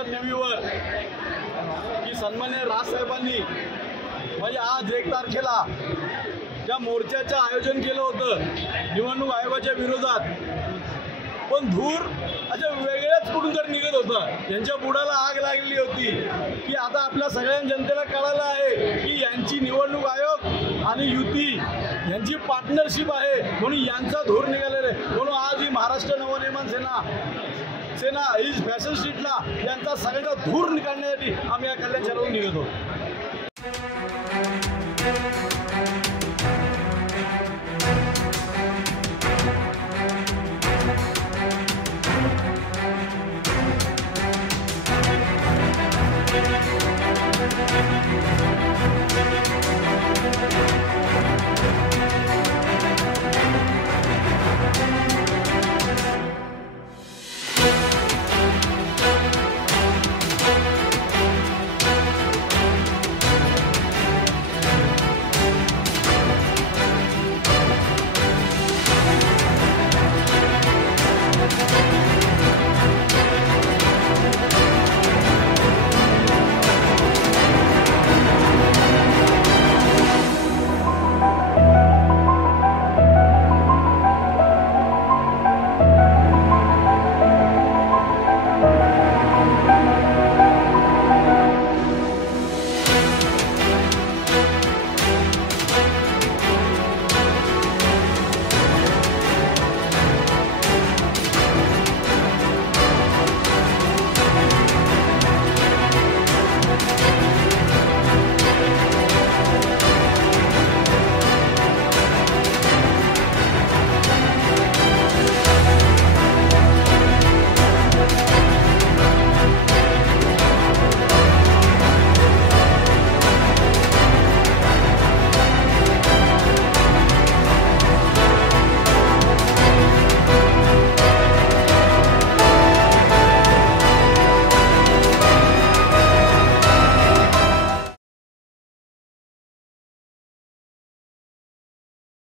परत टीव्हीवर की सन्माननीय राजसाहेबांनी म्हणजे आज 1 तारखेला ज्या मोर्चाचं आयोजन केलं होतं निवडणूक आयोगाच्या विरोधात, पण धूर अशा वेगळ्याच कुठून तरी निघत होतं। यांच्या बुडाला आग लागलेली होती की आता आपल्या सगळ्या जनतेला कळालं आहे की यांची निवडणूक आयोग आणि युती यांची पार्टनरशिप आहे, म्हणून यांचा धूर निघालेला आहे। म्हणून आज ही महाराष्ट्र नवनिर्माण सेना ही फॅशन स्ट्रीटला यांचा सगळ्याचा धूर काढण्यासाठी आम्ही या कल्याण शहरातून निघतो।